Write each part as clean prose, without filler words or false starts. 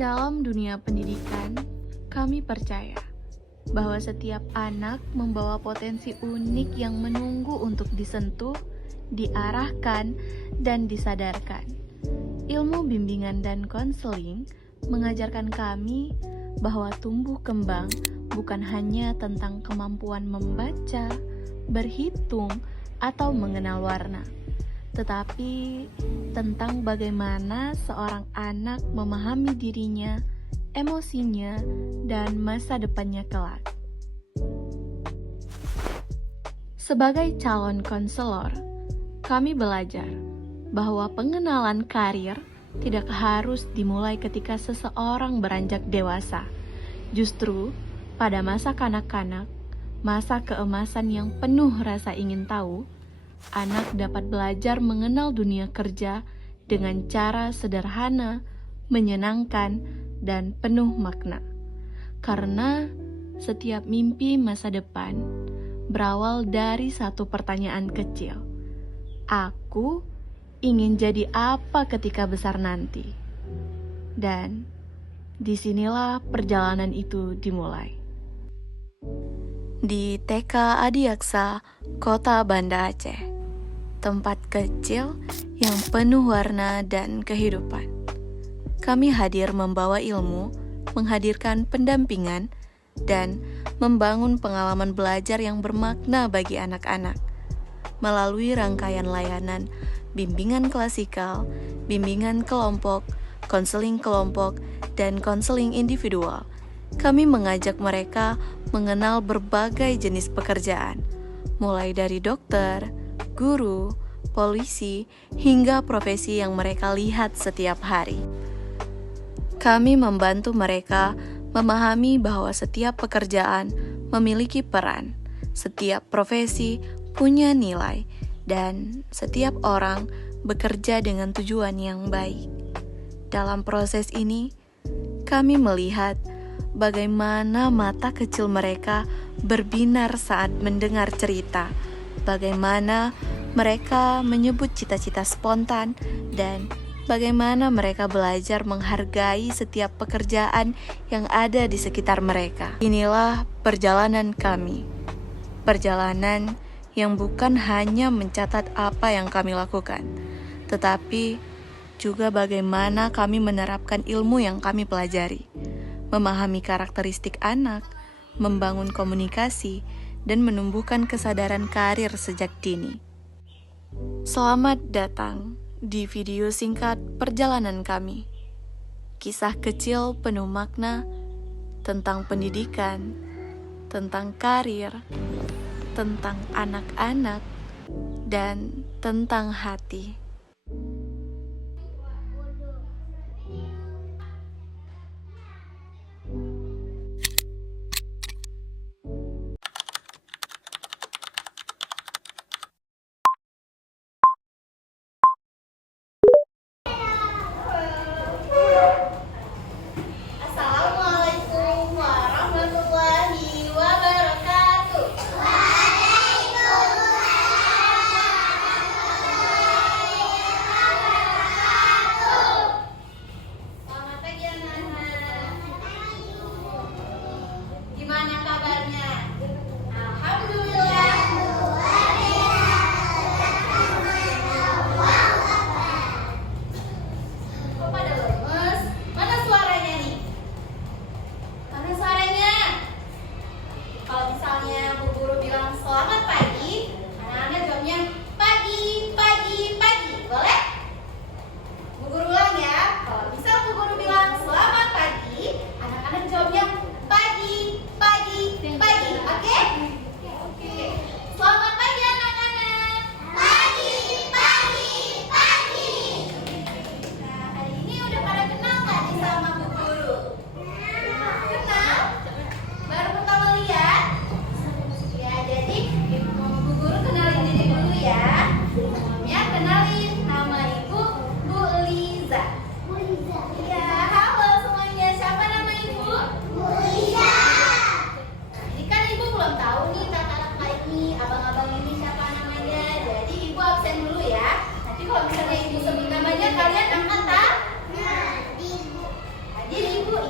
Dalam dunia pendidikan, kami percaya bahwa setiap anak membawa potensi unik yang menunggu untuk disentuh, diarahkan, dan disadarkan. Ilmu bimbingan dan konseling mengajarkan kami bahwa tumbuh kembang bukan hanya tentang kemampuan membaca, berhitung, atau mengenal warna, tetapi tentang bagaimana seorang anak memahami dirinya, emosinya, dan masa depannya kelak. Sebagai calon konselor, kami belajar bahwa pengenalan karir tidak harus dimulai ketika seseorang beranjak dewasa. Justru pada masa kanak-kanak, masa keemasan yang penuh rasa ingin tahu, anak dapat belajar mengenal dunia kerja dengan cara sederhana, menyenangkan, dan penuh makna. Karena setiap mimpi masa depan berawal dari satu pertanyaan kecil. Aku ingin jadi apa ketika besar nanti? Dan disinilah perjalanan itu dimulai. Di TK Adiaksa, Kota Banda Aceh, tempat kecil yang penuh warna dan kehidupan. Kami hadir membawa ilmu, menghadirkan pendampingan, dan membangun pengalaman belajar yang bermakna bagi anak-anak. Melalui rangkaian layanan, bimbingan klasikal, bimbingan kelompok, konseling kelompok, dan konseling individual, kami mengajak mereka mengenal berbagai jenis pekerjaan, mulai dari dokter, guru, polisi, hingga profesi yang mereka lihat setiap hari. Kami membantu mereka memahami bahwa setiap pekerjaan memiliki peran, setiap profesi punya nilai, dan setiap orang bekerja dengan tujuan yang baik. Dalam proses ini, kami melihat bagaimana mata kecil mereka berbinar saat mendengar cerita, bagaimana mereka menyebut cita-cita spontan, dan bagaimana mereka belajar menghargai setiap pekerjaan yang ada di sekitar mereka. Inilah perjalanan kami, perjalanan yang bukan hanya mencatat apa yang kami lakukan, tetapi juga bagaimana kami menerapkan ilmu yang kami pelajari, memahami karakteristik anak, membangun komunikasi, dan menumbuhkan kesadaran karir sejak dini. Selamat datang di video singkat perjalanan kami. Kisah kecil penuh makna tentang pendidikan, tentang karir, tentang anak-anak, dan tentang hati. Assalamualaikum warahmatullahi wabarakatuh.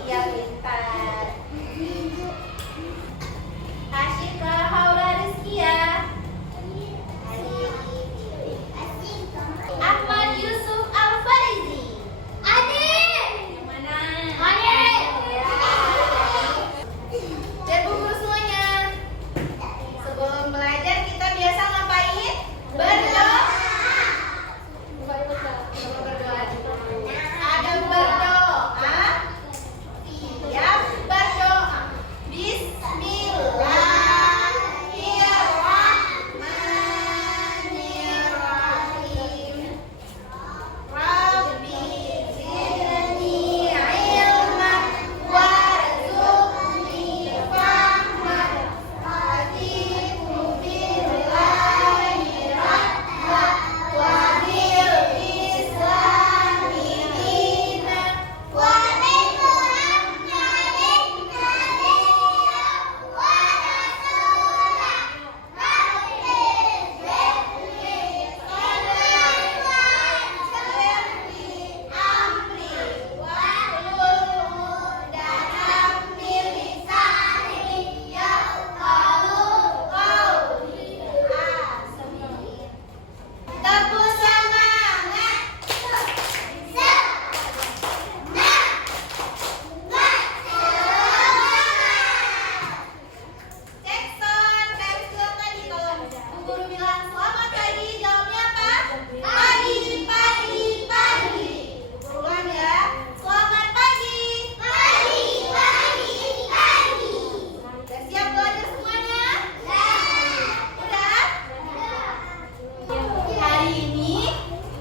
Iya, pintar. Asyika Haula Rizkia. Ahmad Yusuf Al-Farizi. Adik. Yang mana? Adik. Dan Bu Guru semuanya. Sebelum belajar kita biasa ngapain? Berdoa. Ada berdoa. Siap berdoa. Bismillahirrahmanirrahim. Rabbi zidni ilman warzuqni fahman raditu billahi rabba wa bil islami dina wa Tepuk semangat. Jackson, kayak sudah tadi kalau Bu Guru bilang selamat pagi, jawabnya apa? Pagi, pagi, pagi. Bu Guru ulang ya. Selamat pagi. Pagi, pagi, pagi. Udah siap belajar semuanya? Udah? Hari ini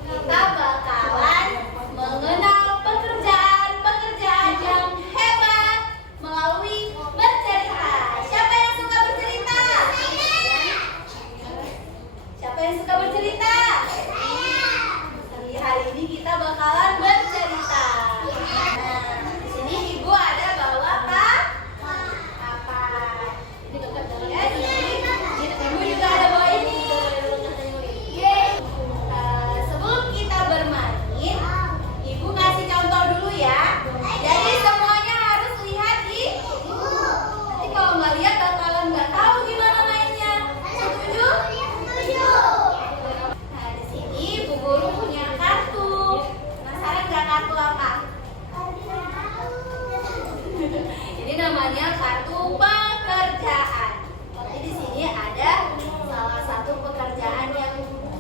kita bakalan mengenal pekerjaan-pekerjaan yang hebat melalui bercerita. Siapa yang suka bercerita? Siapa yang suka bercerita? Jadi hari ini kita bakalan bercerita. Nah, di sini Ibu ada bawa apa? Ini dekat ya, Ibu juga ada bawa ini. Sebelum kita bermain, Ibu kasih contoh dulu ya. Jadi semuanya harus lihat di buku. Nanti kalau nggak lihat bakalan nggak tahu gimana mainnya. Setuju? Setuju. Nah, di sini Bu Guru punya kartu. Penasaran nggak kartu apa? Ini namanya kartu pekerjaan. Jadi di sini ada salah satu pekerjaan yang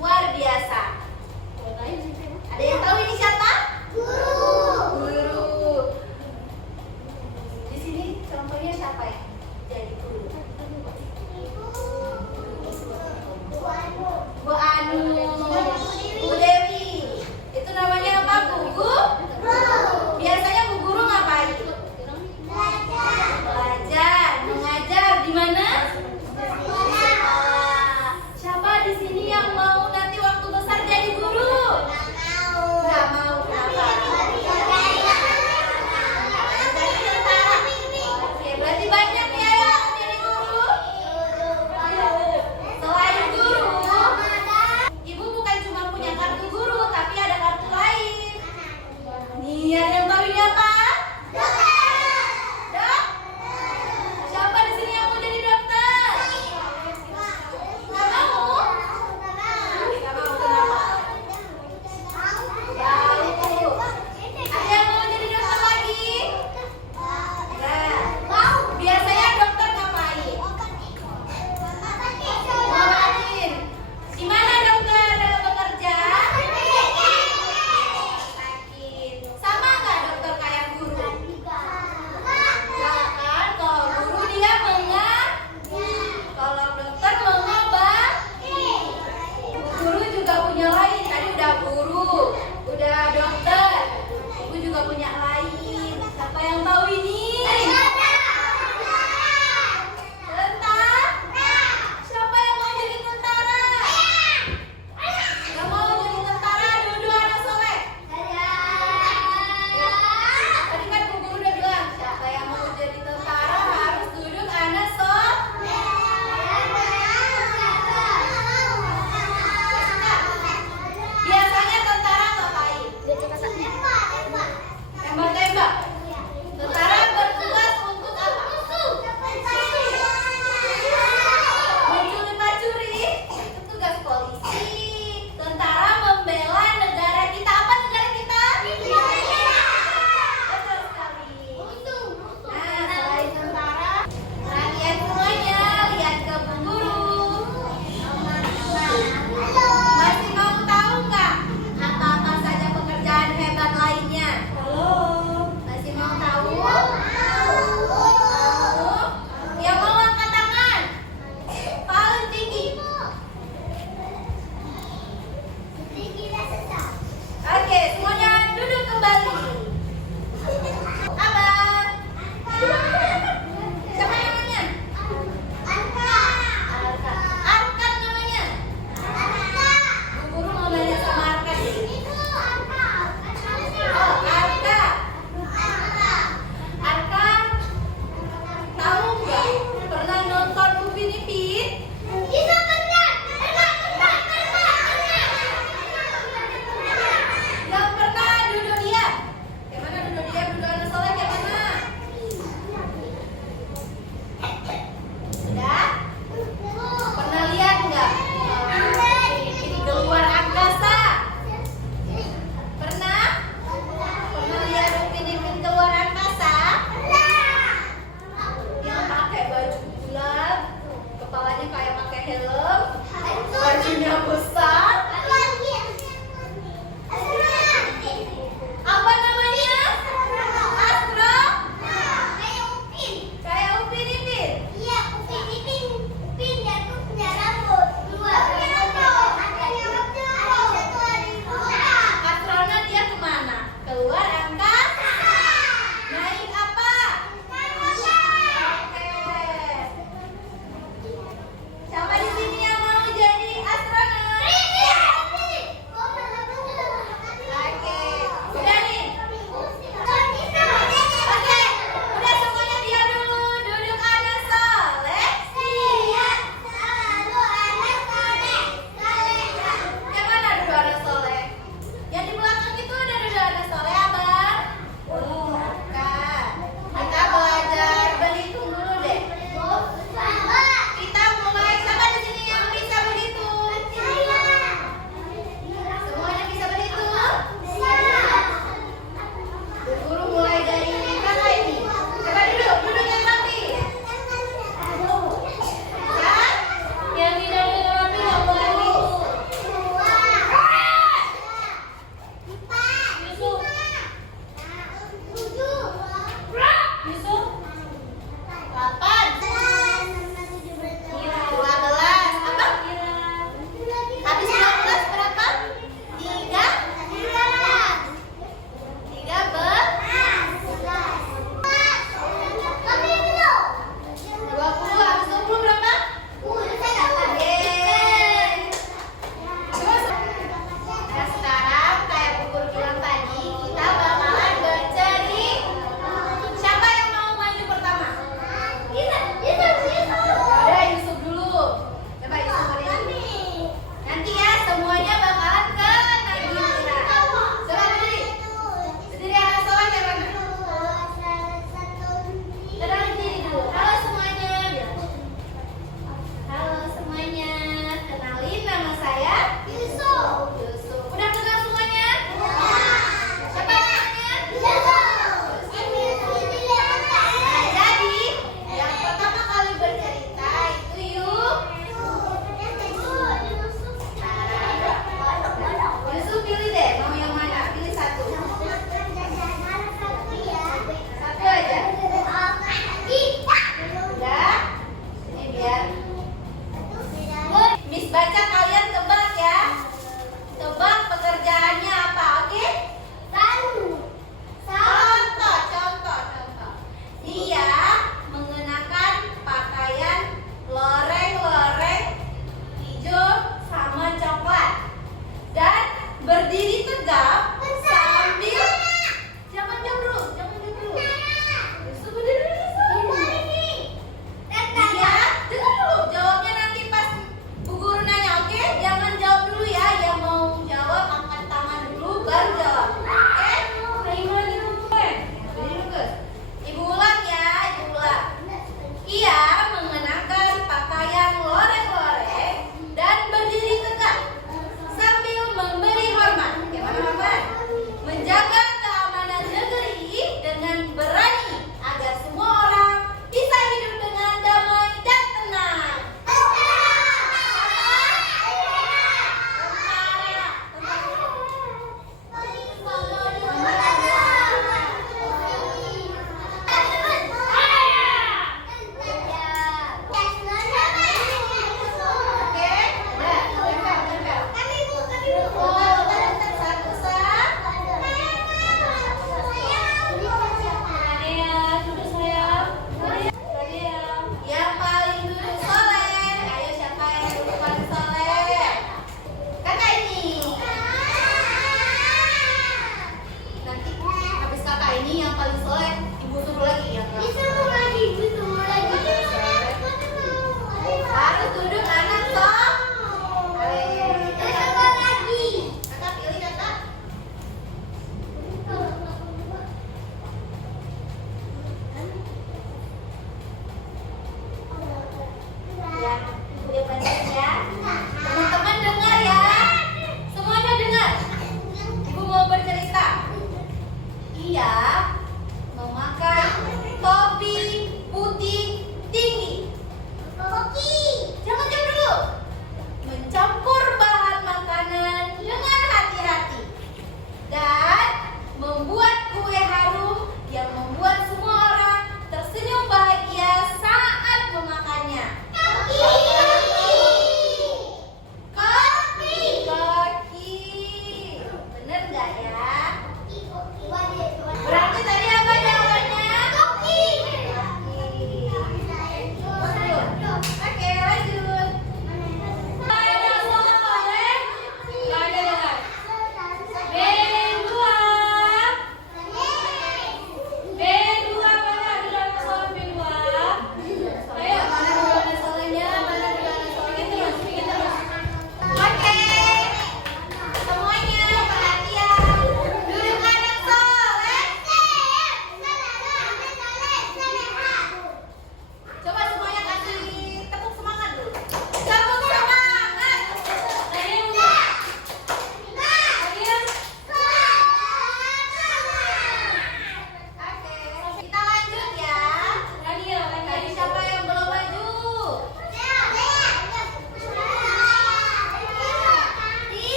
luar biasa. Ada yang tahu ini siapa? Guru. Guru. Di sini contohnya siapa ya? Jadi guru. Bu Anu. Bu Dewi. Itu namanya apa, Bu? Biasanya Bu Guru ngapain? Belajar. Mengajar di mana?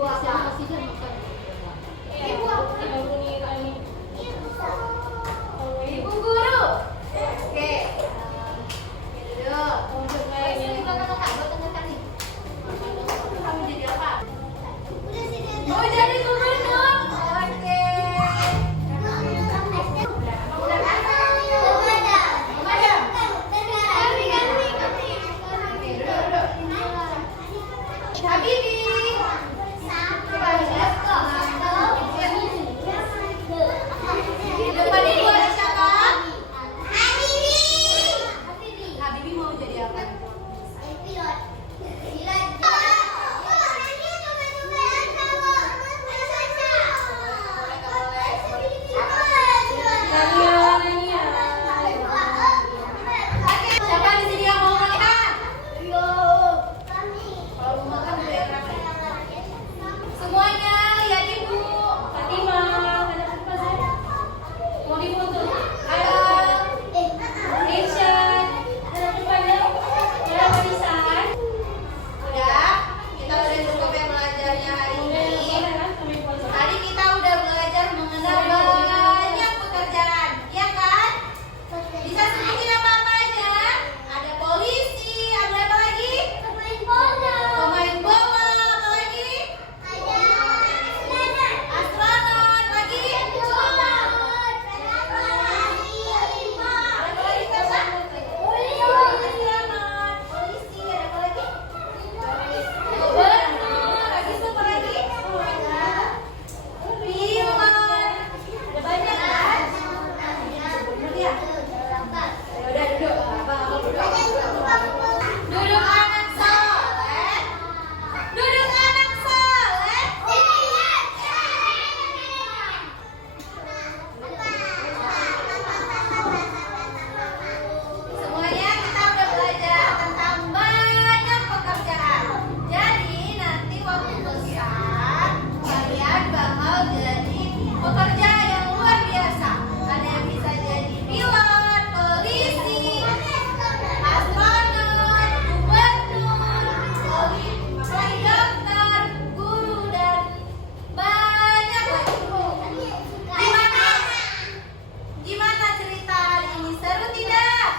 Ibu apa? Ibu apa? Ibu guru. Oke. Duduk. Kamu jadi apa? Mau jadi gubernur. Oke. Habibi. Di depan ibu ada siapa? Habibi mau jadi apa? Siapa di sini yang mau makan? Kalau mau makan boleh makan. Semuanya lihat ibu. Fatima, ada apa sih? Mau difoto? Halo. Action. Ada apa ya? Ada warisan. Udah, kita udah cukup ya belajarnya hari ini. Tadi kita udah belajar mengenal banyak pekerjaan, ya kan? Bisa sebutin apa-apa aja? Ada polisi, ada apa lagi? Pemain bola, apa lagi? Astronot, lagi? Ada lagi siapa? Astronot, polisi, ada apa lagi? Gubernur, lagi siapa lagi? Pilot. Ada banyak kan? Ya. Udah duduk. Duduk anak soleh. Duduk anak soleh. Semuanya kita udah belajar tentang banyak pekerjaan. Jadi nanti waktu besar kalian bakal jadi pekerja yang luar biasa. Ada yang bisa jadi pilot, polisi, astronot, gubernur, dokter, guru dan banyak lagi. Gimana cerita hari ini? Seru tidak?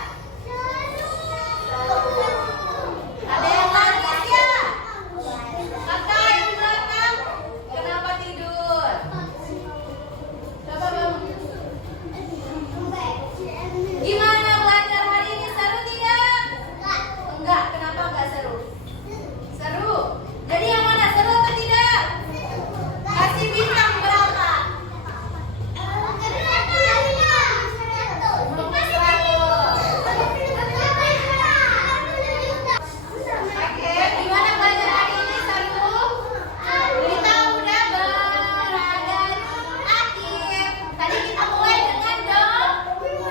Ada yang nangis ya? Kakak yang di belakang, kenapa tidur? Coba bangun. Gimana belajar hari ini? Seru tidak? Enggak. Kenapa enggak seru? Seru. Jadi yang mana? Seru atau tidak? Kasih bintang berapa? Oke, gimana belajar hari ini? Seru? Kita udah berada di akhir. Tadi kita mulai dengan do.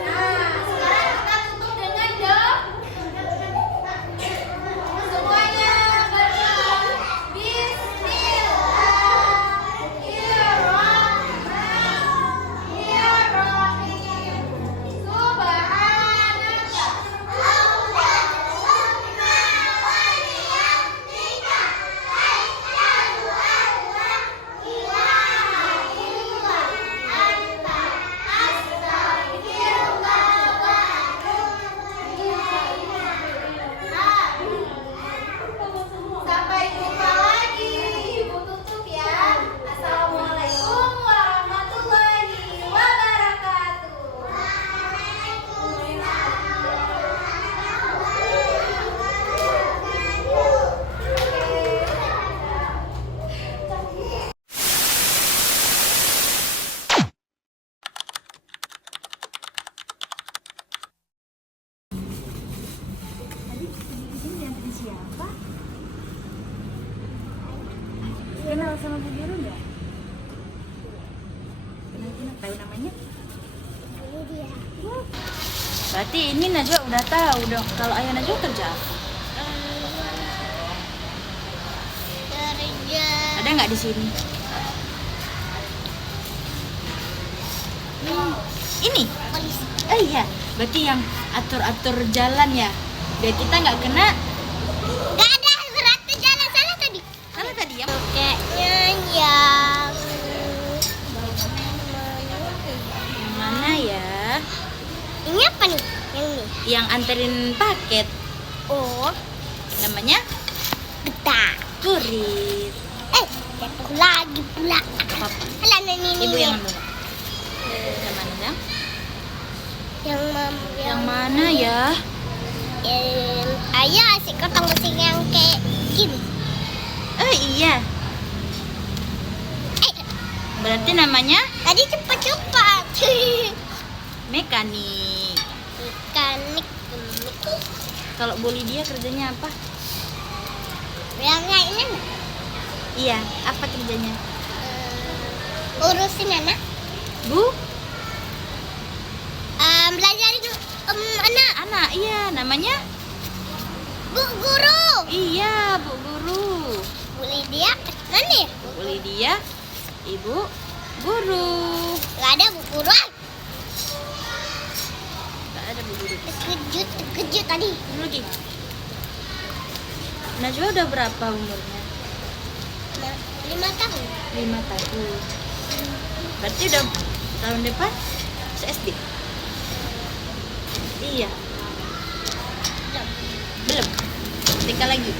Nah, sekarang kita tutup dengan do. Semuanya berdoa. Bismillahirrahmanirrahim. Subhanaka Allahumma wa bihamdika asyhadu an la ilaha illa anta astaghfiruka wa atubu ilaik. Sampai jumpa lagi. Ibu tutup ya. Assalamualaikum warahmatullahi wabarakatuh. Kenal sama Bu Guru nggak? Kenal, tahu namanya? Berarti ini Najwa udah tahu dong kalau ayah Najwa kerja apa? Ada nggak di sini? Ini? Oh iya, berarti yang atur-atur jalan ya, biar kita nggak kena. Gak ada surat jalan salah tadi. Salah tadi ya? Kayaknya paket. Oh, Namanya getah. kurit. Jatuh lagi pula. Apa? Alah, ini. Ibu yang mana? Yang mana ya? Yang mana ya? Ayah asik kotong mesin yang kayak gini. Oh iya. Berarti namanya Tadi cepat-cepat. mekanik. Mekanik. Kalau bully dia kerjanya apa? Yang lainnya nggak? Iya, apa kerjanya? Urusin anak. Bu? Belajarin anak. Anak, iya. Namanya? Bu guru. Iya, Bu Guru. Bu Lydia. Mana ya? Bu Lydia, Ibu Guru. Gak ada bu guru. Gak ada Bu Guru. Terkejut tadi. Dulu lagi. Najwa udah berapa umurnya? 5 tahun. 5 tahun. Berarti udah tahun depan SD. Iya. Belum. TK lagi.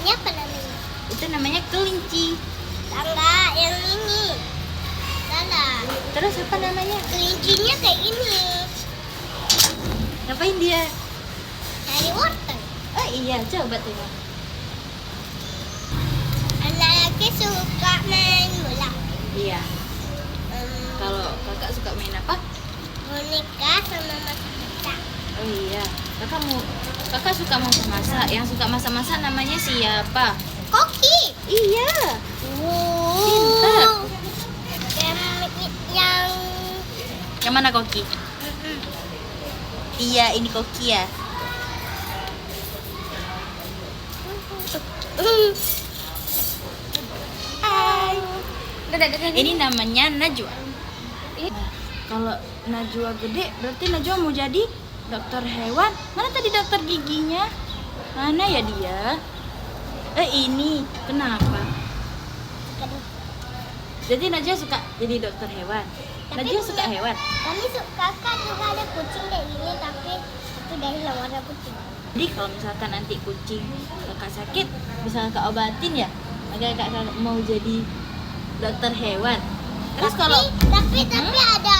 Ini apa namanya? Itu namanya kelinci. Enggak, yang ini. Salah. Terus apa namanya? Kelincinya kayak ini. Ngapain dia? Dari wortel. Oh iya, coba tengok. Anak laki suka main bola. Iya. Kalau kakak suka main apa? Boneka sama masak. Oh iya. Kakak suka masak-masak. Yang suka masak-masak namanya siapa? Koki. Iya. Wow. Pintar. Yang Yang mana Koki? Iya, ini Koki ya. Hai. Ini namanya Najwa. Nah, kalau Najwa gede, berarti Najwa mau jadi dokter hewan. Mana tadi dokter giginya? Mana ya dia? Ini kenapa? Jadi Najwa suka jadi dokter hewan. Najwa suka hewan. Kami kakak juga ada kucing kayak gini, tapi itu udah hilang warna kucing. Jadi kalau misalkan nanti kucing kakak sakit, bisa kakak obatin ya. Maka kakak mau jadi dokter hewan. Terus kalau tapi ada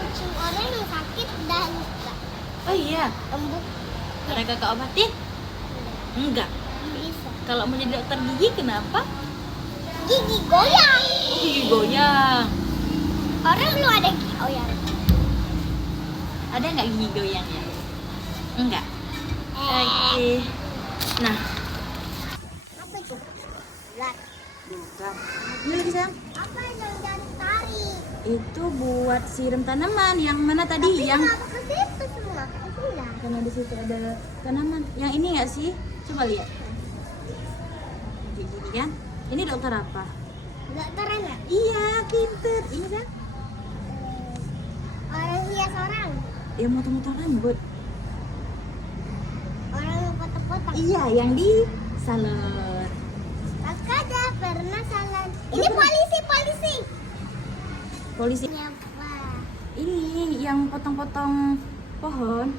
kucing orang yang sakit dan luka. oh iya, Embuk karena kakak obatin? Enggak. bisa. Kalau mau jadi dokter gigi kenapa? Gigi goyang. Oh, gigi goyang. Orang belum ada gigi goyang. Ada nggak gigi goyang ya? Enggak. Oke. Nah, Apa itu? Ular. bukan. Ini lagi sayang. Apa yang jadi tari? Itu buat siram tanaman. Yang mana tadi? Yang Kenapa ke situ semua? Itu ular. karena di situ ada tanaman. Yang ini nggak sih? Coba lihat. Kayak gini kan? Ini dokter apa? Dokter anak. Iya, pinter. Ini kan? Orang hias orang. Yang motong-motong rambut. Orang yang potong-potong. Iya, yang di salon. Kakak ada pernah salah. Ini pernah. polisi. Polisi. Nyapa. Ini yang potong-potong pohon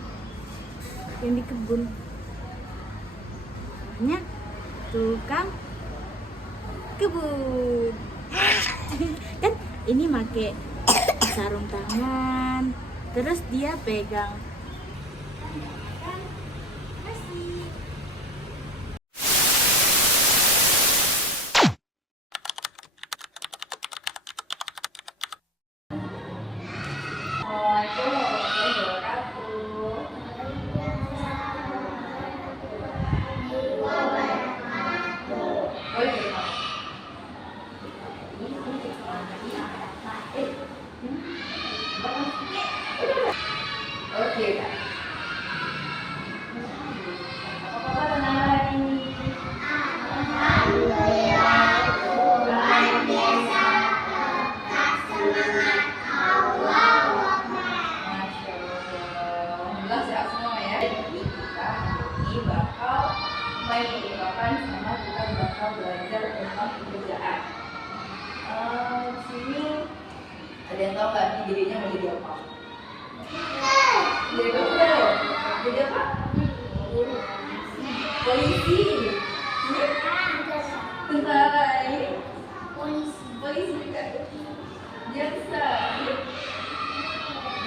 yang di kebun. Namanya tukang kebun. Kan ini make sarung tangan. Terus dia pegang Alhamdulillah sehat semua ya. Jadi kita hari ini bakal main percakapan sama kita bakal belajar tentang pekerjaan. Di sini ada yang tahu nggak nih jadinya mau jadi apa? Jadi dokter. Jadi apa? Polisi. Ini tentara. Ini polisi juga. Jaksa. Ini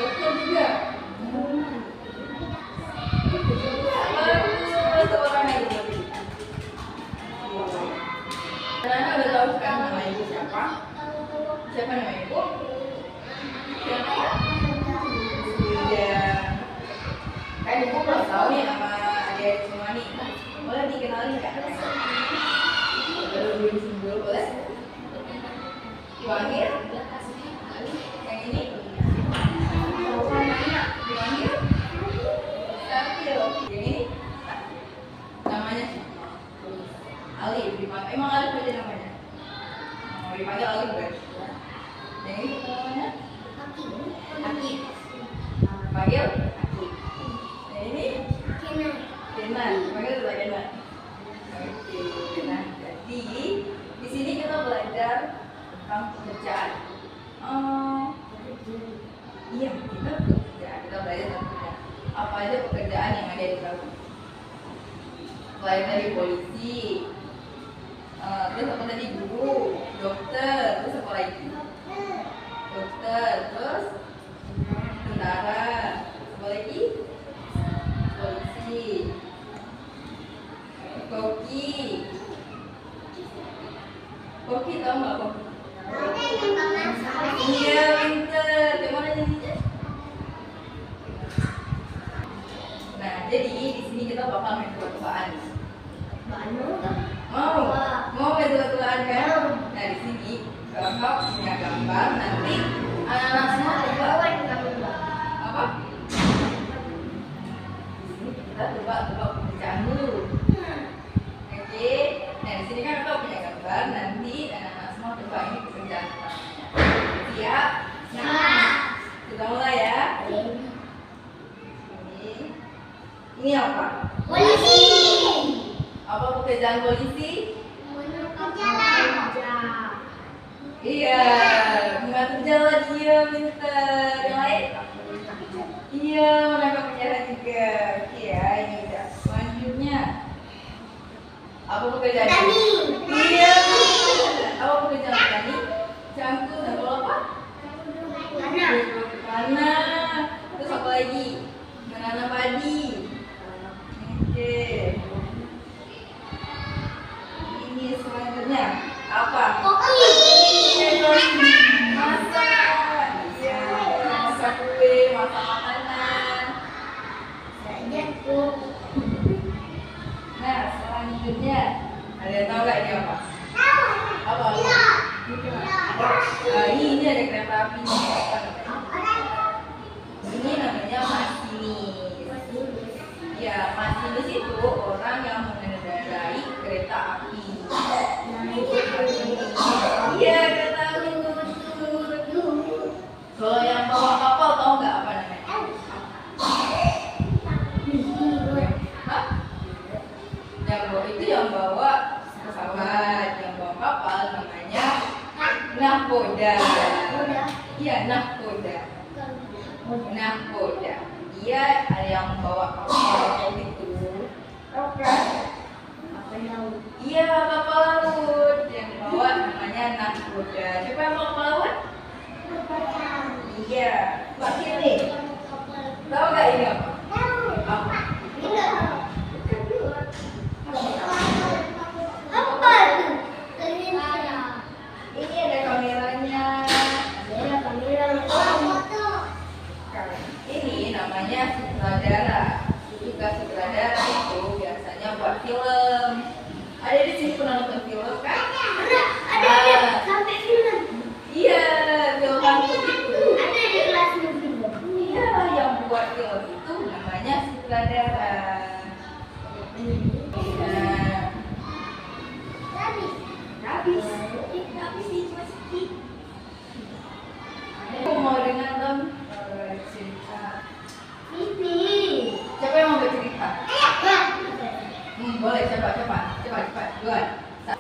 dokter juga. Bagus, seorang ibu. Nana udah tahu sekarang nama ibu siapa? Siapa nama ibu? Siapa? Sudah. Kan ibu belum tahu nih nama adik semua nih. Boleh dikenalin nggak? Dulu dulu boleh? Dipanggil? Yang ini? Dipanggil? Sakil. Yang ini? Namanya siapa? Alif dipanggil. Emang Alif aja namanya? Mau dipanggil Alif kan? Yang ini namanya? Aki. Panggil Aki. Yang ini? Kenan. Panggil juga Kenan. Oke. Nah, jadi di sini kita belajar tentang pekerjaan. Iya, kita pekerjaan. Kita belajar tentang pekerjaan. Apa aja pekerjaan yang ada di kamu? Selain dari polisi, terus apa tadi guru, dokter, terus apa lagi? Dokter, terus tentara, apa lagi? Polisi, koki. Koki tahu nggak koki? Iya, pinter. Gimana jadinya? Nah, jadi di sini kita bakal main tebak-tebakan. Mau main tebak-tebakan kan? Nah, di sini kakak punya gambar, nanti anak-anak semua tebak. Apa? Di sini kita tebak-tebak pekerjaan dulu. Oke. Nah, di sini kan kakak punya gambar, nanti anak-anak semua tebak ini pekerjaan apa namanya. Siap? Kita mulai ya. Ini apa? Polisi. Apa pekerjaan polisi? Iya, mengatur jalan. Iya, pintar. Yang lain? Iya, menangkap penjahat juga. Oke ya, ini udah. Selanjutnya, apa pekerjaan? Petani. Iya, apa pekerjaan petani? Cangkul dan kalau apa? Tanah. Terus apa lagi? Menanam padi. Oke. Ini selanjutnya apa? Koki. Masak. Iya, masak kue, masak makanan. Nah, selanjutnya ada yang tahu nggak ini apa? Apa? Ini ada kereta api. Ini namanya masinis. Ya, masinis itu orang yang mengendarai kereta api. Iya, kereta api. Kalau yang bawa kapal tahu nggak apa namanya? Hah? Yang bawa pesawat, yang bawa kapal namanya nahkoda. Iya, nahkoda. Nahkoda. Dia ada yang membawa kapal itu. Tahu kan? Iya, kapal laut. Yang bawa namanya nahkoda. Siapa yang bawa kapal laut? Iya, Mbak Kiri. Tahu nggak ini apa? Apa? Ini ada kameranya. Ini namanya sutradara. Tugas sutradara itu biasanya buat film. Ada di sini pernah nonton film kan? Sampai film. Iya, film hantu itu. Ada di kelas film. Iya, yang buat film itu namanya sutradara. Nah, habis sih masih. Aku mau dengar dong cerita. Pipi. Siapa yang mau bercerita? Boleh, cepat. Duluan.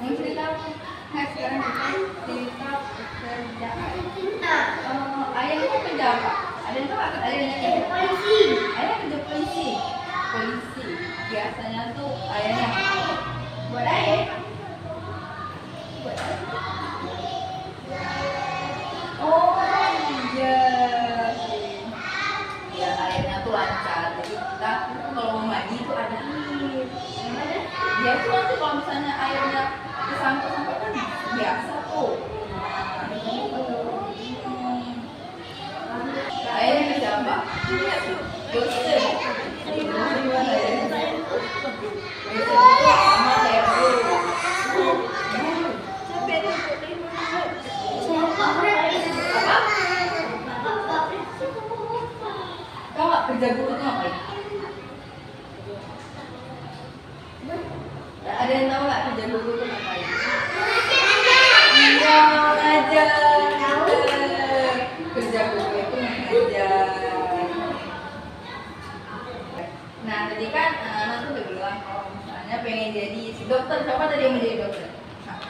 Yang cerita apa? Nah, sekarang kita cerita pekerjaan. Ayahmu kerja apa? Ada yang tahu nggak? Ada yang nanya? Polisi. Ayah kerja polisi. Polisi. Biasanya tuh ayahnya buat ayah. Buat ayah. Oh iya. Ya airnya tuh lancar. Jadi kita kalau mau mandi itu ada air. Ya itu nanti kalau misalnya airnya kesangkut-sangkut kan biasa tuh. Airnya kerja apa? Dosen. Dosen gimana ya? Dosen itu sama kayak guru. Apa? Kau nggak kerja guru tuh ngapain? Ada yang tahu nggak kerja guru tuh ngapain? Iya, ngajar. Kerja guru itu mengajar. Nah, tadi kan anak tuh udah bilang kalau misalnya pengen jadi si dokter. Siapa tadi yang mau jadi dokter? Nah,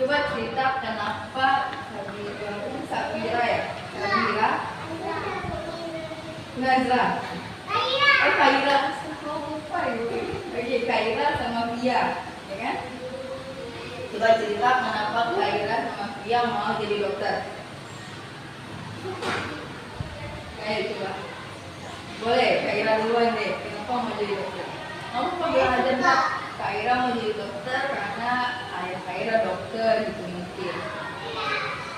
coba cerita kenapa Sabira ya? Sabira? Nazra? Kaira. Oke, Kaira sama Via, ya kan? Coba cerita kenapa Kaira sama Via mau jadi dokter. Ayo coba. Boleh, Kaira duluan deh. Kenapa mau jadi dokter? Kamu pernah aja Mbak? Kaira mau jadi dokter karena ayah Kaira dokter gitu mungkin.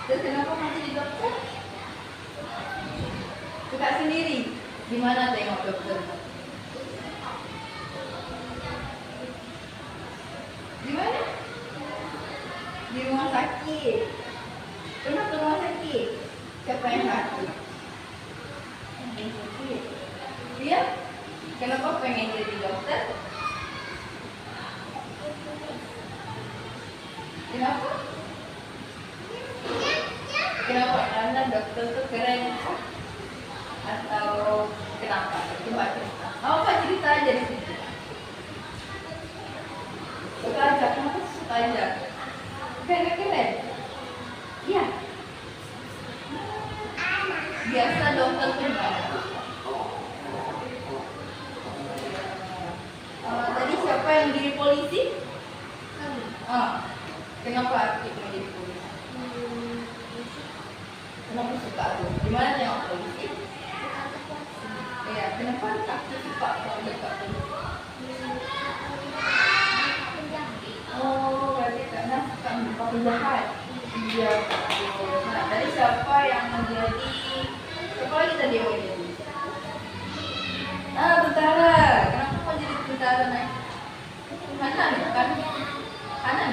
Terus kenapa mau jadi dokter? Suka sendiri. Di mana tengok dokter? Di mana? Di rumah sakit. Pernah ke rumah sakit? Siapa yang sakit? Yang sakit. Dia? Kenapa pengen jadi dokter? Kenapa? Kenapa? Karena dokter tuh keren. Atau kenapa? Coba cerita. Mau apa cerita aja di sini? Suka aja, kenapa suka aja? Keren. Iya. Biasa dokter tuh gimana? Tadi siapa yang jadi polisi? Kenapa kita menjadi polisi? Kenapa suka tuh? Gimana tengok polisi? Iya, kenapa kakak suka kalau dekat polisi? Oh, berarti karena suka membuka penjahat. Iya. Nah, tadi siapa yang menjadi? Siapa lagi tadi yang mau jadi? Tentara. Kenapa mau jadi tentara, Nay? Hanan, kan? Hanan.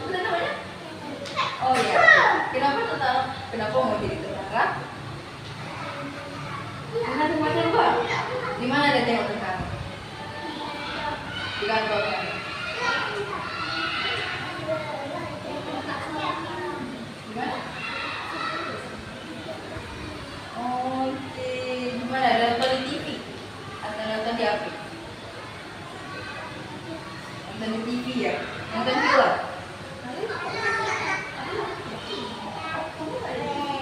Apa namanya? Oh iya. Kenapa tentara? Kenapa mau jadi tentara? Karena macam apa? Di mana ada tengok tentara? Di kantornya. Gimana? Oke. Gimana? Ada nonton di TV? Atau nonton di HP? Nonton di TV ya? Nonton film?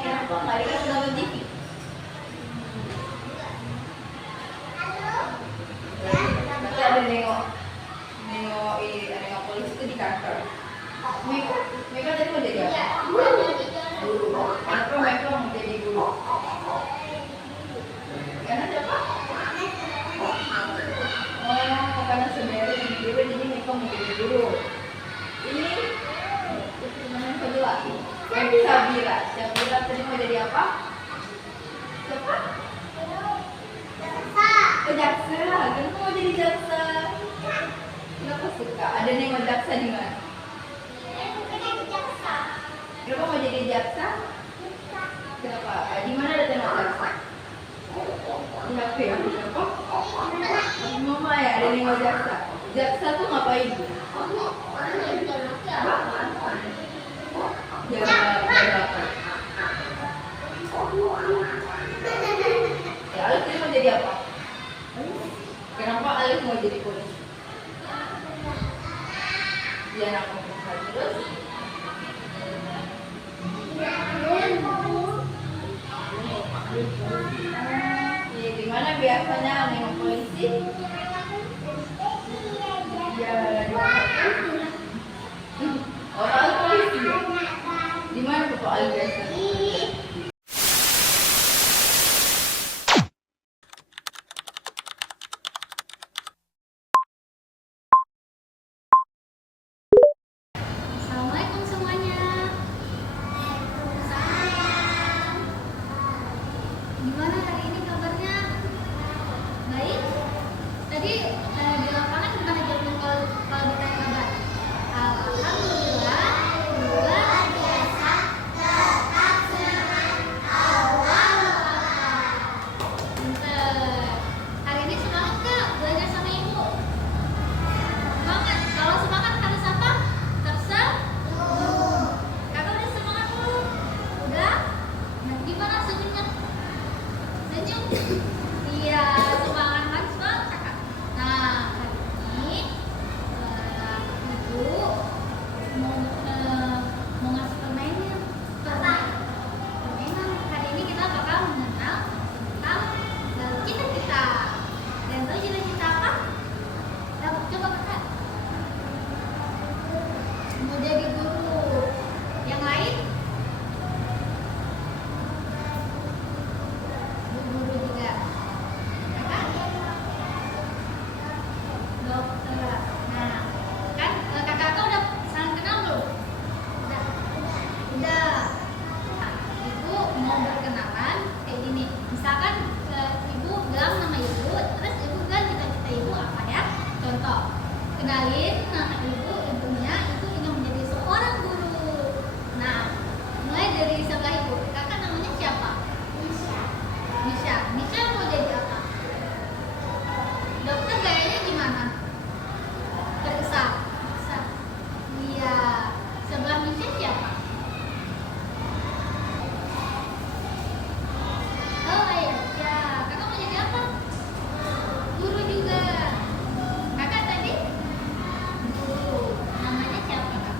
Kenapa nggak dikasih nonton TV? Nanti ada nengok polisi itu di kantor. Meka tadi mau jadi apa? Guru. Kenapa Meka mau jadi guru? Karena siapa? Oh, karena sebenarnya di guru jadi Meka mau jadi guru. Ini namanya Sabira. Sabira tadi mau jadi apa? Siapa? Jaksa. Kenapa mau jadi jaksa? Kenapa suka? Ada nengok jaksa di mana? Kenapa mau jadi jaksa? Kenapa? Di mana ada tengok jaksa? Di HP ya? Kenapa? Mama ya ada nengok jaksa. Jaksa tuh ngapain? Jaga apa? Ya, Alif ini mau jadi apa? Kenapa Alif mau jadi polisi? Dia anak muda terus. Iya, gimana biasanya nengok polisi? Iya, lagi oh, tahu polisi. Di mana tuh Pak biasa? Assalamualaikum semuanya. Gimana hari ini kabarnya? Baik? Tadi di lapangan gimana jadwal kalau ditanya kabar? Alhamdulillah luar biasa, tetap semangat, awal. Pinter. Hari ini semangat nggak belajar sama ibu? Semangat. Kalau semangat harus apa? Tersenyum. Kakak udah semangat belum? Udah? Nah, gimana senyumnya? Senyum. Iya, semangat harus banget kakak. Nah, hari ini ibu mau mau ngasih permainan. Permainan. Hari ini kita bakal mengenal tentang cita-cita. Dan tahu cita-cita apa? Coba kakak. Mau jadi guru. Yang lain? Guru juga. Kakak? Dokter. Nah, kan kakak udah saling kenal belum? Udah. Udah. Nah, ibu mau berkenalan kayak gini. Misalkan ibu bilang nama ibu, terus ibu bilang cita-cita ibu apa ya? Contoh, kenalin nama ibu, ibunya itu ingin menjadi seorang guru. Nah, mulai dari sebelah ibu, kakak namanya siapa? Nisha. Nisha mau jadi apa? Dokter gayanya gimana? Periksa. Iya. Sebelah Nisha siapa? Oh ayah, ya. Kakak mau jadi apa? Guru juga. Kakak tadi? Guru. Namanya siapa kak?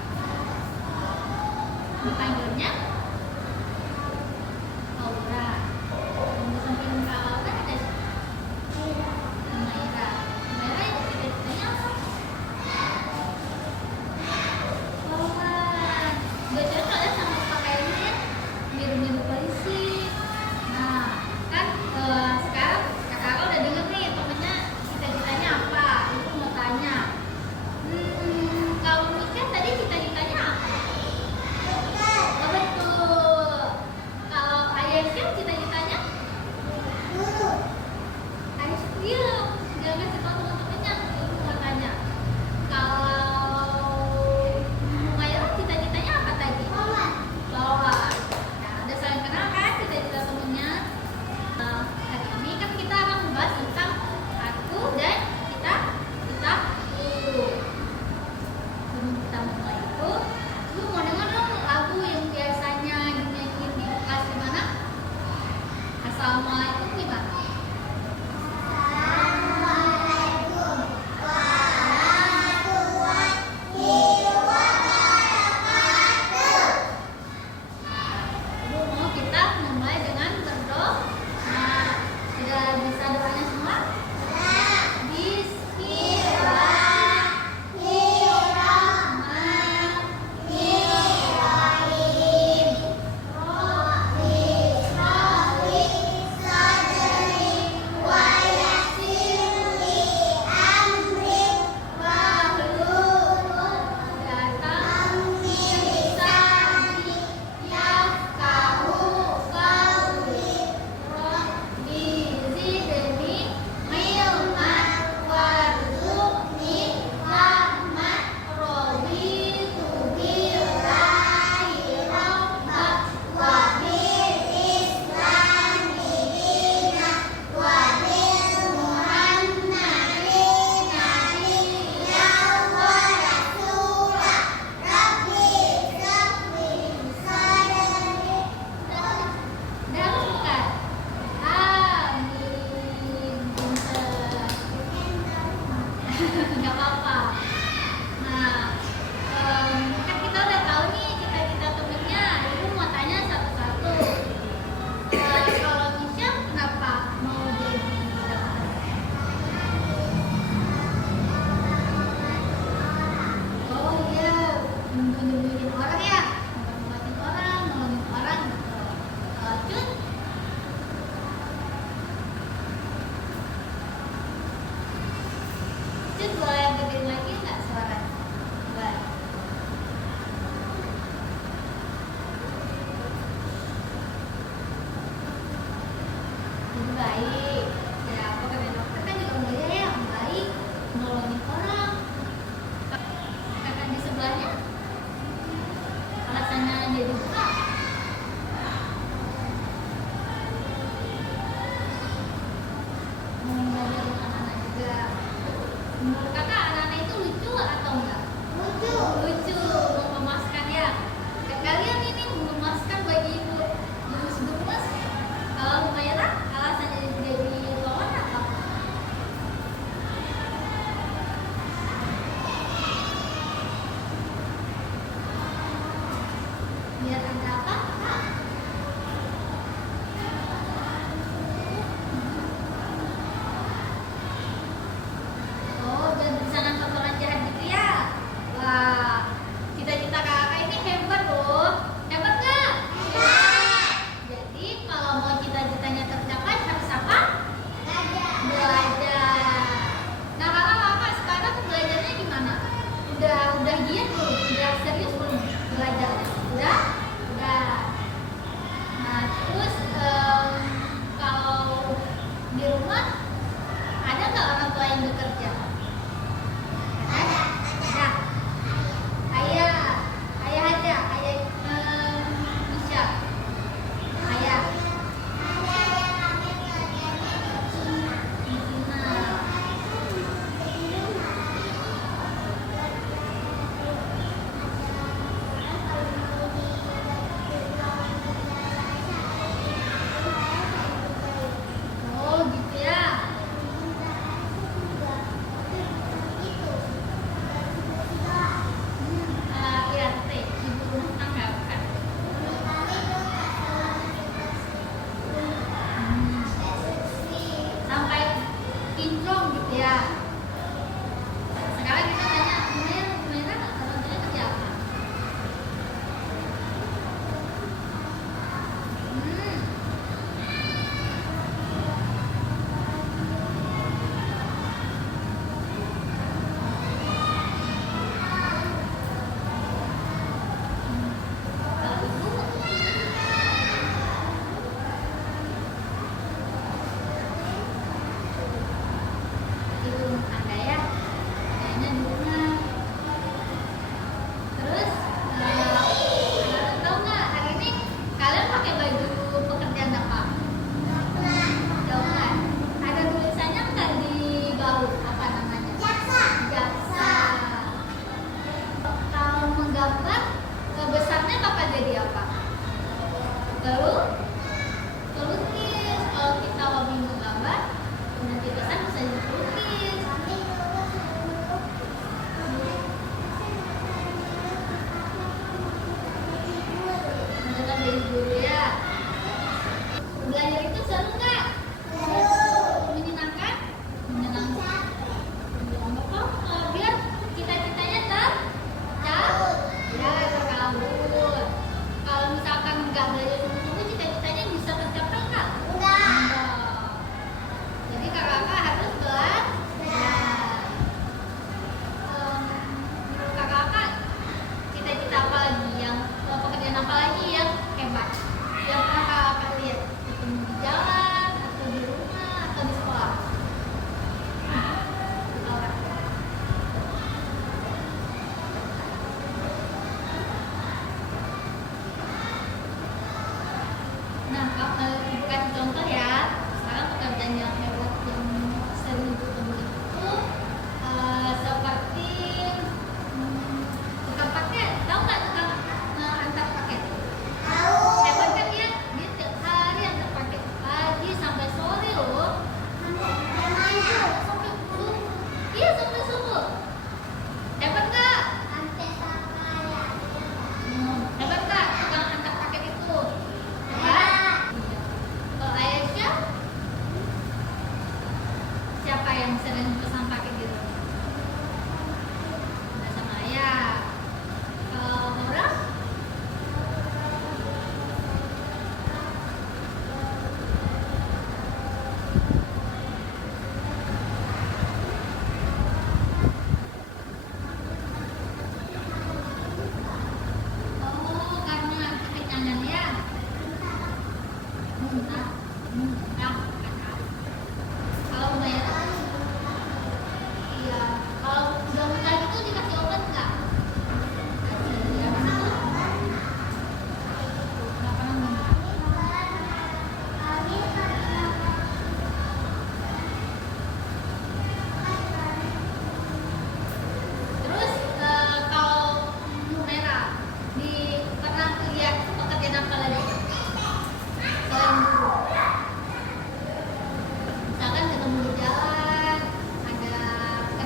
Dipanggilnya? Aura. Tunggu sampai Kak Aura ada siapa? Maira. Maira itu cita-citanya apa? Polwan. Gak cocok ya sama pakaiannya ya? Biru-biru polisi. Nah, kan sekarang kakak udah denger nih temennya cita-citanya apa. Itu mau tanya. Kalau Mika tadi cita-citanya apa? Oh, betul. Kalau Ayesha cita-citanya? Ayesha, iya. Jangan kasih tahu teman-temannya. Ibu mau tanya. Kalau Maira cita-citanya apa tadi? Polwan. Nah, udah saling kenal kan cita-cita temennya? Hari ini kan kita akan membahas tentang aku dan cita-citaku. Sebelum kita mulai itu, lu mau denger dong lagu yang biasanya dinyanyiin di kelas gimana? Assalamualaikum gimana? Ibu mau kita memulai dengan berdoa. Nah, sudah bisa doanya semua? Nggak apa-apa. Nah, kan kita udah tahu nih cita-cita temennya. Ibu mau tanya satu-satu. Kalau Cus boleh gedein lagi nggak suaranya? Boleh. Jadi baik. Ya, apa kata dokter kan juga mulia ya, yang baik, nolongin orang. Kakak di sebelahnya, alasannya jadi buka. Mau ngajarin anak-anak juga. Menurut kakak anak-anak itu lucu atau enggak? Lucu. Lucu, mengemaskan ya. Kalian ini mengemaskan bagi ibu gemes-gemes. Kalau Humairah alasannya jadi lawan apa? Biar ada apa? Oh, biar bisa nangkap orang jahat gitu ya? Wah, cita-cita kakak ini hebat loh. Hebat nggak? Jadi kalau mau cita-citanya tercapai harus apa? Belajar. Nah, kakak sekarang belajarnya gimana? Udah giat belum? Udah serius belum belajarnya? Udah? Udah. Nah, terus kalau di rumah ada nggak orang tua yang bekerja? Ada. Ayah ada. Ayah bisa. Ayah. Di Cina. Oh gitu ya. IRT, ibu rumah tangga bukan? Sampai kinclong gitu ya. Sekarang kita tanya Humairah orang tuanya kerja apa? Kalau ibu rumah tangga ya, kayaknya di rumah. Terus kalian tahu nggak hari ini kalian pakai baju pekerjaan apa? Tahu nggak? Ada tulisannya nggak di baut apa namanya? Jaksa. Kalau menggambar besarnya bapak jadi apa? Pelukis. Kalau kita hobi menggambar, nanti besar bisa jadi pelukis. Mendengar dari guru ya. Belajar itu seru nggak? Menyenangkan? Menyenangkan. Biar cita-citanya terkabul. Ya, terkabul. Kalau misalkan nggak belajar sungguh-sungguh, cita-citanya bisa tercapai nggak? Enggak. Jadi kakak harus belajar. Menurut kakak, cita-cita apa lagi yang pekerjaan apa lagi yang hebat? Yang pernah kakak lihat ketemu di jalan atau di rumah atau di sekolah? Laura. Nah, ibu kasih contoh ya. Sekarang pekerjaan yang hebat yang sering ibu temui itu seperti tukang paket. Tahu nggak tukang antar paket? Hebat kan ya? Dia tiap hari antar paket pagi sampai sore loh. Sampai subuh. Iya, sampai subuh. Hebat nggak? Hebat nggak tukang antar paket itu? Hebat? Kalau ayah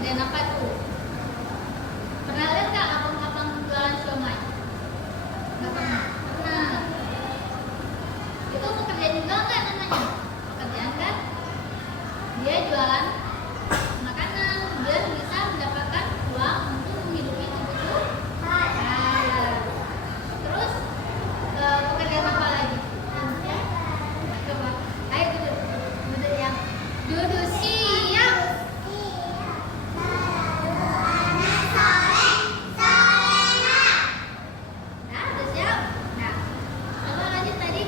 pekerjaan apa tuh? Pernah lihat nggak abang-abang jualan siomay? Nggak pernah. Pernah. Itu pekerjaan juga nggak namanya? Pekerjaan kan? Dia jualan makanan biar bisa mendapatkan uang untuk menghidupi kebutuhan. Terus pekerjaan apa lagi? Coba, ayo duduk, duduk yang duduk siap. Nah, udah siap. Nah, coba lanjut tadi.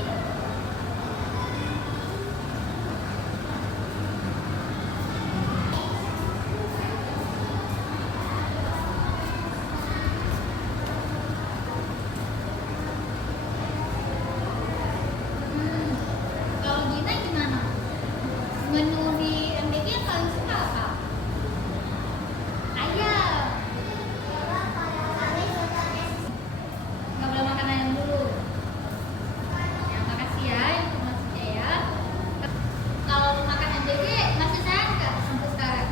Kalau Gina gimana? Menu di MBG yang paling suka apa? Ayam. Nggak boleh makan ayam dulu. Ya, makasih ya informasinya ya. Kalau makan MBG masih sayang nggak sampai sekarang?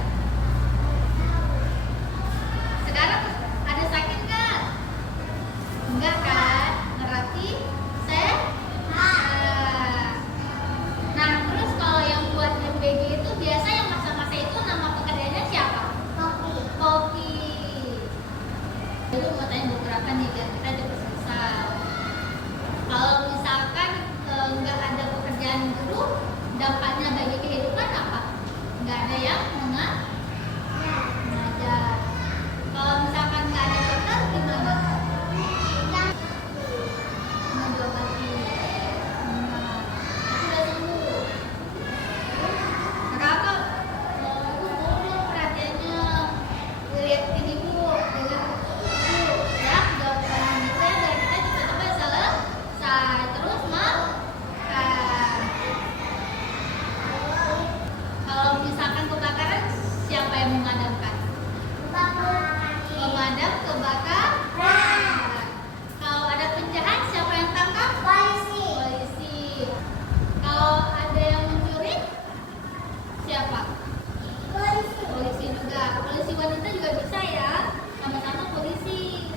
Sekarang ada sakit nggak? Enggak kan? Berarti sehat. Nah, terus kalau yang buat MBG itu biasa yang masa-masa itu nama pekerjaannya siapa? Kopi. Itu mau tanya beberapa nih biar kita cepat selesai. Kalau misalkan nggak ada pekerjaan guru, dampaknya bagi kehidupan apa? Nggak ada yang mengajar. Kalau misalkan nggak ada dokter gimana? Mengobati. Aku udah sembuh. Kakak, ibu boleh perhatiannya liatin ibu dengan ibu ya, jawaban kita biar kita cepat-cepat selesai. Terus makan. Kalau misalkan kebakaran, siapa yang memadamkan? Pemadam kebakaran. Kalau ada penjahat, siapa yang tangkap? Polisi. Kalau ada yang mencuri, siapa? Polisi juga. Polisi wanita juga bisa ya, sama-sama polisi.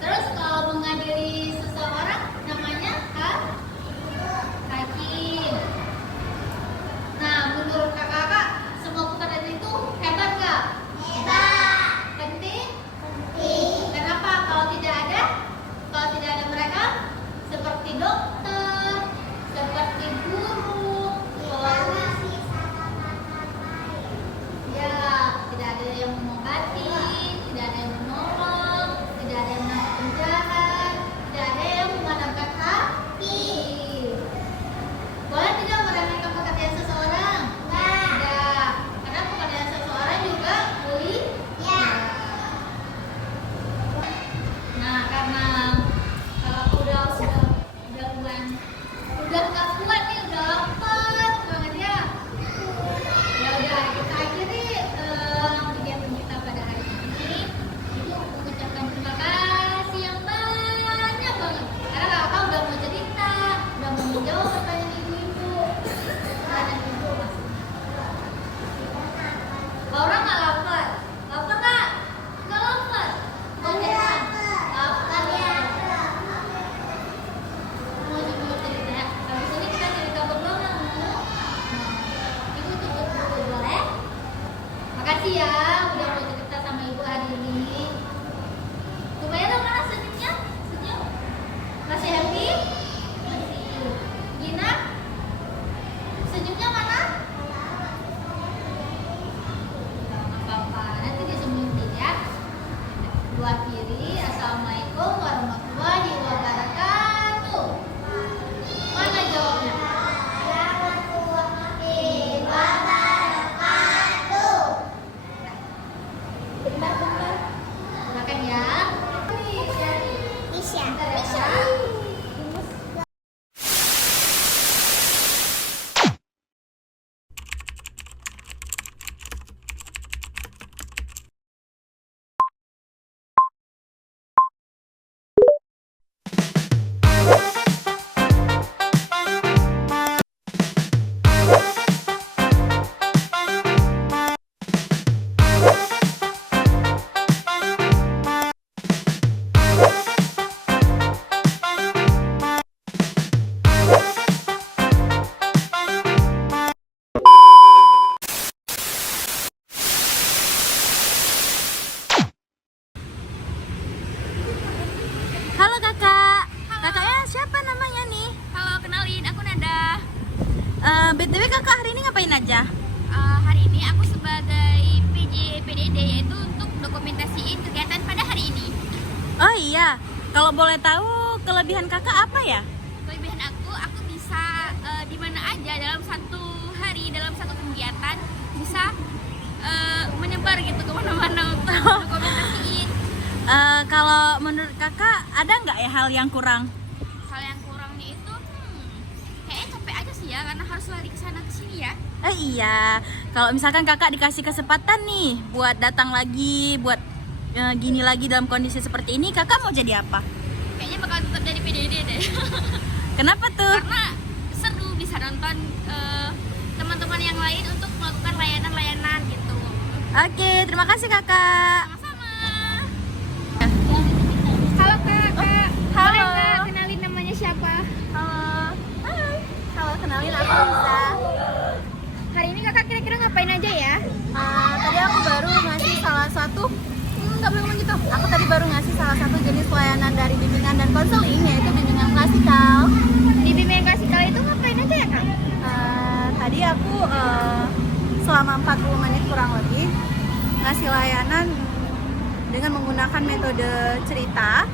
Terus kalau mengadili seseorang namanya hakim. Nah, menurut kakak, semua pekerjaan itu hebat nggak? Penting? Kenapa? Kalau tidak ada mereka, seperti dokter, seperti guru, polisi, ya tidak ada yang mengobati, tidak ada yang menolong, tidak ada yang menangkap penjahat, tidak ada yang memadamkan api. Boleh tidak meremehkan pekerjaan seseorang? Tidak, karena pekerjaan seseorang juga mulia. Nah, karena udah nggak kuat nih, udah lapar banget ya. Ya udah, kita akhiri kegiatan kita pada hari ini. Ibu mengucapkan terima kasih yang banyak banget karena kakak udah mau cerita, udah mau menjawab pertanyaan ibu-ibu. Pertanyaan ibu masih. Laura nggak lapar? Lapar nggak? Nggak lapar? Oke. Lapar ya. Mau cerita ya? Habis ini kita cerita berdua nggak mau? Ibu tutup dulu boleh? Makasih ya udah mau cerita sama ibu hari ini. Lumayan mana senyumnya? Senyum? Masih happy? Masih. Gina? Senyumnya mana? Nggak apa-apa, nanti disenyumin ya. Dua kiri. Assalamualaikum warahmatullahi wabarakatuh. Mana jawabnya? Bentar. Silakan ya. Bisa. Bentar ya. BTW kakak hari ini ngapain aja? Hari ini aku sebagai PJ PDD, yaitu untuk dokumentasiin kegiatan pada hari ini. Oh iya, kalau boleh tahu kelebihan kakak apa ya? Kelebihan aku bisa di mana aja dalam satu hari, dalam satu kegiatan bisa menyebar gitu kemana-mana untuk dokumentasiin. Kalau menurut kakak ada nggak ya hal yang kurang? Hal yang kurangnya itu kayaknya capek aja sih ya, karena harus lari ke sana ke sini ya. Iya, kalau misalkan kakak dikasih kesempatan nih buat datang lagi, buat gini lagi dalam kondisi seperti ini, kakak mau jadi apa? Kayaknya bakal tetap jadi PDD deh. Kenapa tuh? Karena seru bisa nonton teman-teman yang lain untuk melakukan layanan-layanan gitu. Oke, terima kasih kakak. Sama-sama. Halo kakak. halo. Boleh nggak kenalin namanya siapa? Halo. Hai. Halo, kenalin aku Lisa. Hari ini kakak kira-kira ngapain aja ya? Tadi aku baru ngasih salah satu nggak boleh ngomong gitu. Aku tadi baru ngasih salah satu jenis pelayanan dari bimbingan dan konseling, yaitu bimbingan klasikal. Di bimbingan klasikal itu ngapain aja ya kak? Tadi aku selama 40 menit kurang lebih ngasih layanan dengan menggunakan metode cerita.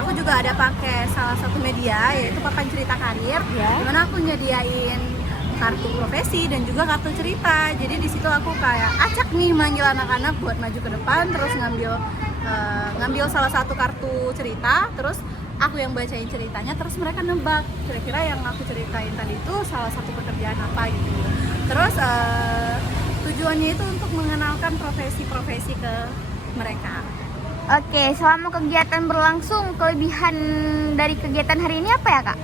Aku juga ada pakai salah satu media, yaitu papan cerita karir, dimana aku nyediain kartu profesi dan juga kartu cerita. Jadi di situ aku kayak acak nih manggil anak-anak buat maju ke depan, terus ngambil salah satu kartu cerita, terus aku yang bacain ceritanya, terus mereka nebak kira-kira yang aku ceritain tadi itu salah satu pekerjaan apa gitu. Terus tujuannya itu untuk mengenalkan profesi-profesi ke mereka. Oke, selama kegiatan berlangsung, kelebihan dari kegiatan hari ini apa ya kak?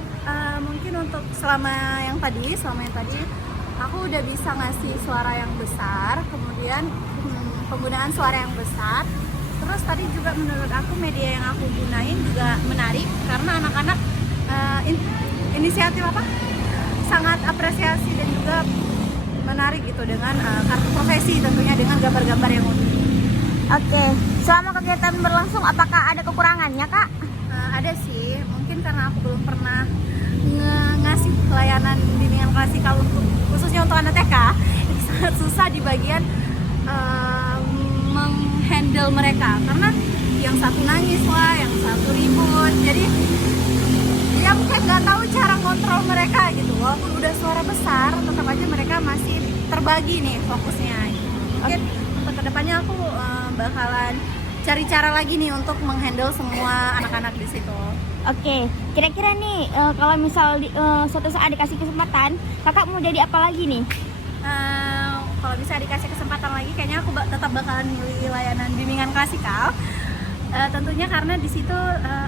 Mungkin untuk selama yang tadi aku udah bisa ngasih suara yang besar, kemudian penggunaan suara yang besar. Terus tadi juga menurut aku media yang aku gunain juga menarik karena anak-anak inisiatif sangat apresiasi dan juga menarik gitu dengan kartu profesi, tentunya dengan gambar-gambar yang unik. Oke, selama kegiatan berlangsung apakah ada kekurangannya kak? Ada sih, mungkin karena aku belum pernah ngasih layanan bimbingan klasikal khususnya untuk anak TK, itu sangat susah di bagian menghandle mereka, karena yang satu nangis lah, yang satu ribut, jadi ya mungkin nggak tahu cara kontrol mereka gitu. Walaupun udah suara besar, tetap aja mereka masih terbagi nih fokusnya. Mungkin untuk kedepannya aku bakalan cari cara lagi nih untuk menghandle semua anak-anak di situ. Oke, kira-kira nih kalau misal suatu saat dikasih kesempatan, kakak mau jadi apa lagi nih? Kalau bisa dikasih kesempatan lagi, kayaknya aku tetap bakalan milih layanan bimbingan klasikal. Tentunya karena di situ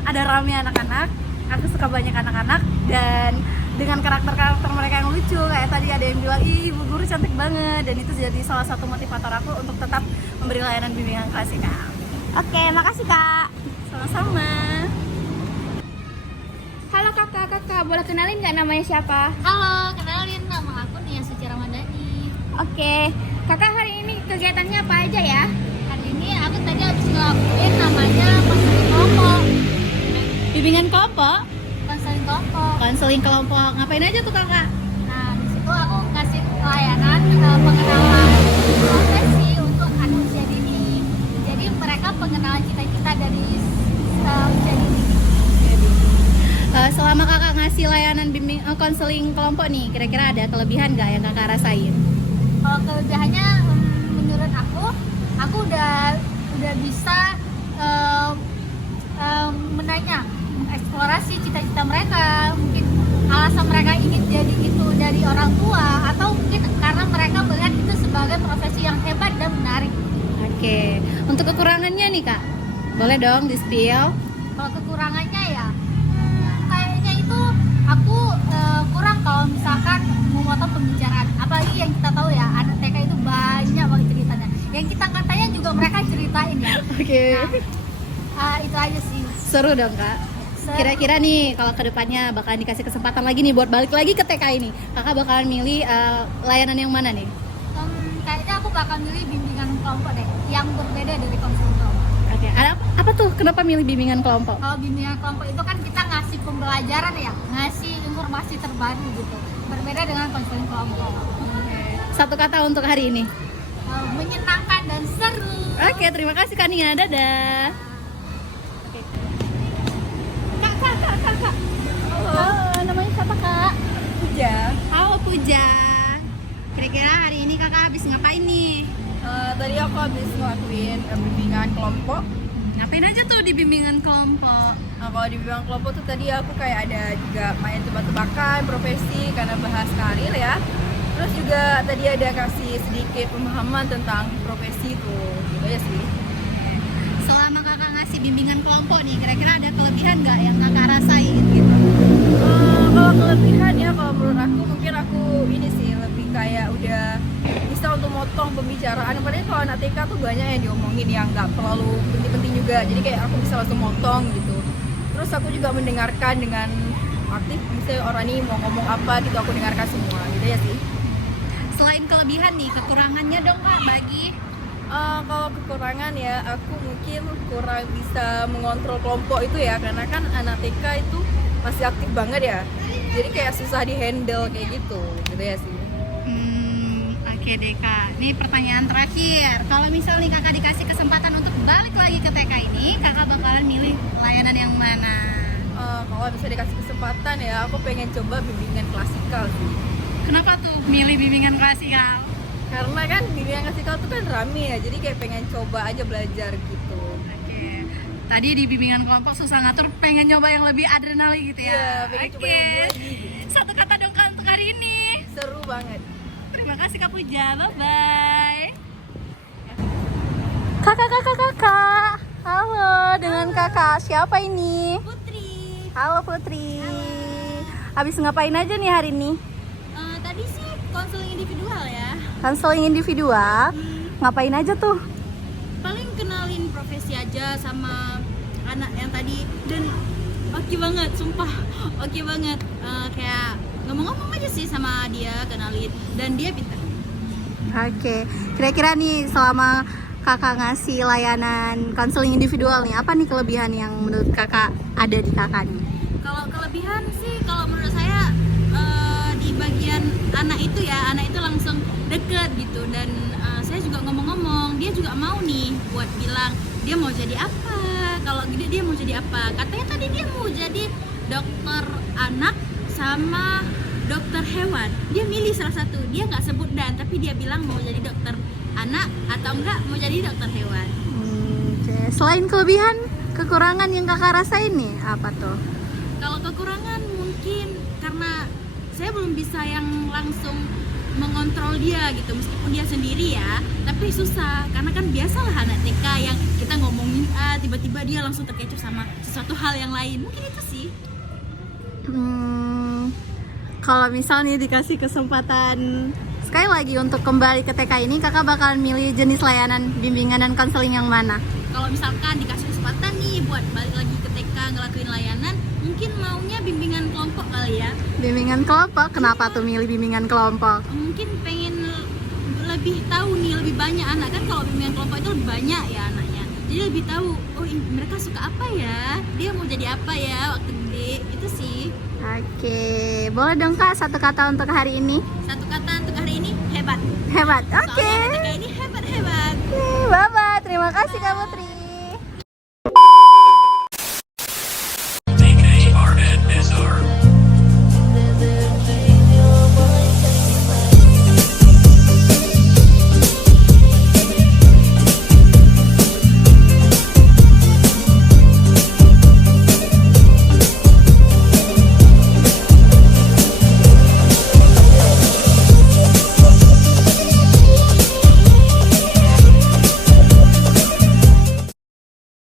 ada rame anak-anak. Aku suka banyak anak-anak dan dengan karakter-karakter mereka yang lucu. Kayak tadi ada yang bilang, ih ibu guru cantik banget, dan itu jadi salah satu motivator aku untuk tetap memberi layanan bimbingan klasikal. Oke, makasih kak. Sama-sama. Halo kakak, boleh kenalin nggak namanya siapa? Halo, kenalin nama aku Nia Suci Ramadhani. Oke, kakak hari ini kegiatannya apa aja ya? Hari ini aku tadi habis ngelakuin namanya konseling kelompok. Bimbingan kelompok, Konseling kelompok. konseling kelompok. Ngapain aja tuh kakak? Nah, di situ aku kasih layanan pengenalan profesi untuk anak usia dini. Jadi mereka pengenalan cita-cita dari usia dini. Selama kakak ngasih layanan bimbing konseling kelompok nih, kira-kira ada kelebihan nggak yang kakak rasain? Kalau kelebihannya menurut aku udah bisa menanya, mengeksplorasi cita-cita mereka, mungkin alasan mereka ingin jadi itu dari orang tua, atau mungkin karena mereka melihat itu sebagai profesi yang hebat dan menarik. Oke, untuk kekurangannya nih kak, boleh dong di-spill? Kalau kekurangannya ya kayaknya itu aku kurang kalau misalkan memotong pembicaraan, apalagi yang kita tahu ya anak TK itu banyak banget ceritanya, yang kita katanya juga mereka ceritain ya. Oke. Itu aja sih. Seru dong kak. Kira-kira nih kalau kedepannya bakalan dikasih kesempatan lagi nih buat balik lagi ke TK ini, kakak bakalan milih layanan yang mana nih? Kayaknya aku bakal milih bimbingan kelompok deh, yang berbeda dari konseling kelompok. Oke, ada apa tuh? Kenapa milih bimbingan kelompok? Kalau bimbingan kelompok itu kan kita ngasih pembelajaran ya, ngasih informasi terbaru gitu. berbeda dengan konseling kelompok. Satu kata untuk hari ini. Menyenangkan dan seru. Oke, terima kasih Kak Nia. Dadah. Kak. Halo, namanya siapa Kak? Puja. Halo Puja. Kira-kira hari ini kakak habis ngapain nih? Tadi aku habis ngelakuin bimbingan kelompok. Ngapain aja tuh di bimbingan kelompok? Nah, kalau di bimbingan kelompok tuh tadi aku kayak ada juga main tebak-tebakan profesi karena bahas karir ya. Terus juga tadi ada kasih sedikit pemahaman tentang profesi tuh, gitu ya sih. Selama kakak ngasih bimbingan kelompok nih, kira-kira ada kelebihan nggak yang kakak rasain gitu? Kalau kelebihan ya, kalau menurut aku mungkin aku ini sih lebih kayak udah bisa untuk motong pembicaraan. Padahal kalau anak TK tuh banyak yang diomongin yang nggak terlalu penting-penting juga. Jadi kayak aku bisa langsung motong gitu. Terus aku juga mendengarkan dengan aktif. Misalnya orang ini mau ngomong apa gitu, aku dengarkan semua. Gitu ya sih. Selain kelebihan nih, kekurangannya dong kak bagi. Kalau kekurangan ya, aku mungkin kurang bisa mengontrol kelompok itu ya, karena kan anak TK itu masih aktif banget ya, jadi kayak susah dihandle kayak gitu ya sih. Oke deh kak, ini pertanyaan terakhir. Kalau misal nih kakak dikasih kesempatan untuk balik lagi ke TK ini, kakak bakalan milih layanan yang mana? Kalau bisa dikasih kesempatan ya, aku pengen coba bimbingan klasikal sih. Kenapa tuh milih bimbingan klasikal? Karena kan bimbingan klasikal tuh kan rame ya, jadi kayak pengen coba aja belajar gitu. Oke, tadi di bimbingan kelompok susah ngatur, pengen nyoba yang lebih adrenalin gitu Iya, ya? pengen coba yang lebih lagi. Satu kata dong kak untuk hari ini. Seru banget. Terima kasih Kak Puja, bye-bye. Kakak. Halo, dengan kakak siapa ini? Putri. Halo Putri. Habis ngapain aja nih hari ini? Tadi sih konseling individual ya. Konseling individual. Ngapain aja tuh? Paling kenalin profesi aja sama anak yang tadi, dan oke banget, sumpah oke banget. Kayak ngomong-ngomong aja sih sama dia, kenalin, dan dia pintar. Oke, kira-kira nih selama kakak ngasih layanan konseling individual nih, apa nih kelebihan yang menurut kakak ada di kakak nih? Kalau kelebihan sih, kalau menurut saya di bagian anak itu ya, anak itu langsung deket gitu, dan saya juga ngomong-ngomong, dia juga mau nih buat bilang dia mau jadi apa, kalau gede dia mau jadi apa. Katanya tadi dia mau jadi dokter anak sama dokter hewan. Dia milih salah satu, dia nggak sebut dan, tapi dia bilang mau jadi dokter anak atau enggak mau jadi dokter hewan. Oke. Selain kelebihan, kekurangan yang kakak rasain nih apa tuh? Kalau kekurangan mungkin karena saya belum bisa yang langsung mengontrol dia gitu, meskipun dia sendiri ya, tapi susah karena kan biasalah anak TK yang kita ngomongin tiba-tiba dia langsung terkecoh sama sesuatu hal yang lain. Mungkin itu sih. Kalau misalnya dikasih kesempatan sekali lagi untuk kembali ke TK ini, kakak bakalan milih jenis layanan bimbingan dan konseling yang mana? Kalau misalkan dikasih kesempatan nih buat balik lagi ke TK ngelakuin layanan, mungkin maunya bimbingan kelompok kali ya. Bimbingan kelompok? Kenapa tuh milih bimbingan kelompok? Mungkin pengen lebih tahu nih, lebih banyak anak kan, kalau bimbingan kelompok itu lebih banyak ya anaknya, jadi lebih tahu mereka suka apa ya, dia mau jadi apa ya waktu gede, itu sih. Oke, boleh dong kak satu kata untuk hari ini? Satu kata untuk hari ini, hebat. Hebat. Oke. Soalnya anak TK ini hebat. Bye bye. Terima kasih Kak Putri.